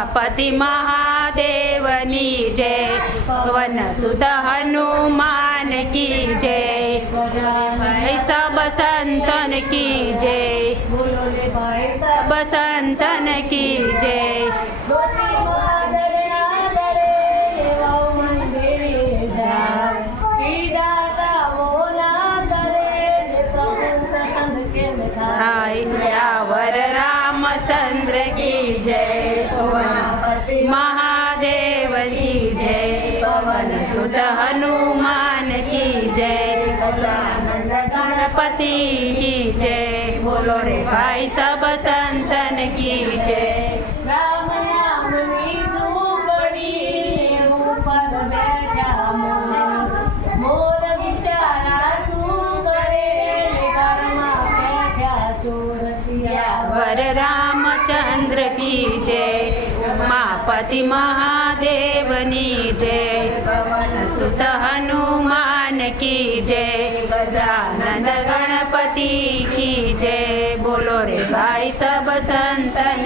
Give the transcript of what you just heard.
उमापति महादेवनी जय पवन सुत हनुमान की जय भाई सब संतन की जय बोलो ले भाई सब संतन की जय दोषी महादरणा दरे देवाओ मंदिरे जाए पीड़ाता वो ना करे जे प्रभु प्रसन्न के थाई यावर रामचंद्र की जय सोनापति महादेव की जय पवन सुत हनुमान की जय गजानंद गणपति की जय बोलो रे भाई सब संतन की जय राम नाम नी झूपड़ी ऊपर बैठा मोर मोर बिचारा सू करे घरमा बैठा चोर वर रामचंद्र की जय उमापति महादेवनी जय पवन सुत हनुमान की जय गजानंद गणपति की जय बोलो रे भाई सब संतन